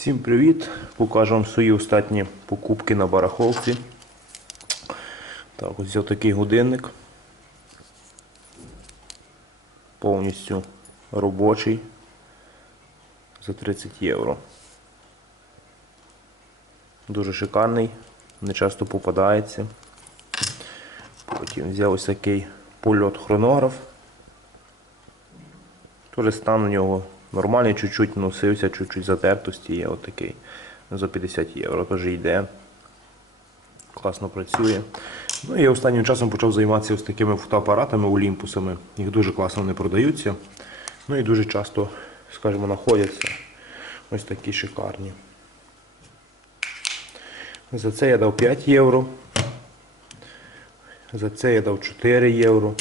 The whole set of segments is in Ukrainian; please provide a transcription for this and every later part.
Всім привіт! Покажу вам свої останні покупки на барахолці. Так, ось взяв такий годинник. Повністю робочий за 30 євро. Дуже шикарний, не часто попадається. Потім взяв ось такий польот хронограф. Тоже стан у нього нормальний, чуть-чуть носився, чуть-чуть затертості є отакий. За 50 євро теж йде. Класно працює. Ну і я останнім часом почав займатися ось такими фотоапаратами олімпусами. Їх дуже класно вони продаються. Ну і дуже часто, скажімо, знаходяться ось такі шикарні. За це я дав 5 євро. За це я дав 4 євро.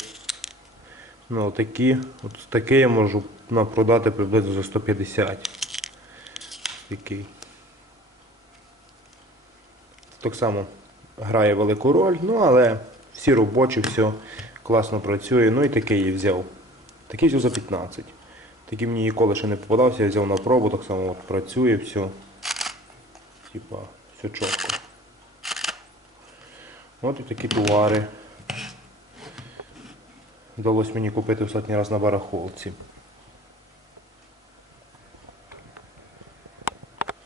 Ну, такі, от таке я можу продати приблизно за 150. Такий. Так само грає велику роль, ну але всі робочі, все класно працює. Ну і такий я взяв. Такий взяв за 15. Такий мені ніколи ще не попадався, я взяв на пробу, так само от працює все. Типа, все чітко. От і такі товари. Вдалося мені купити останній раз на барахолці.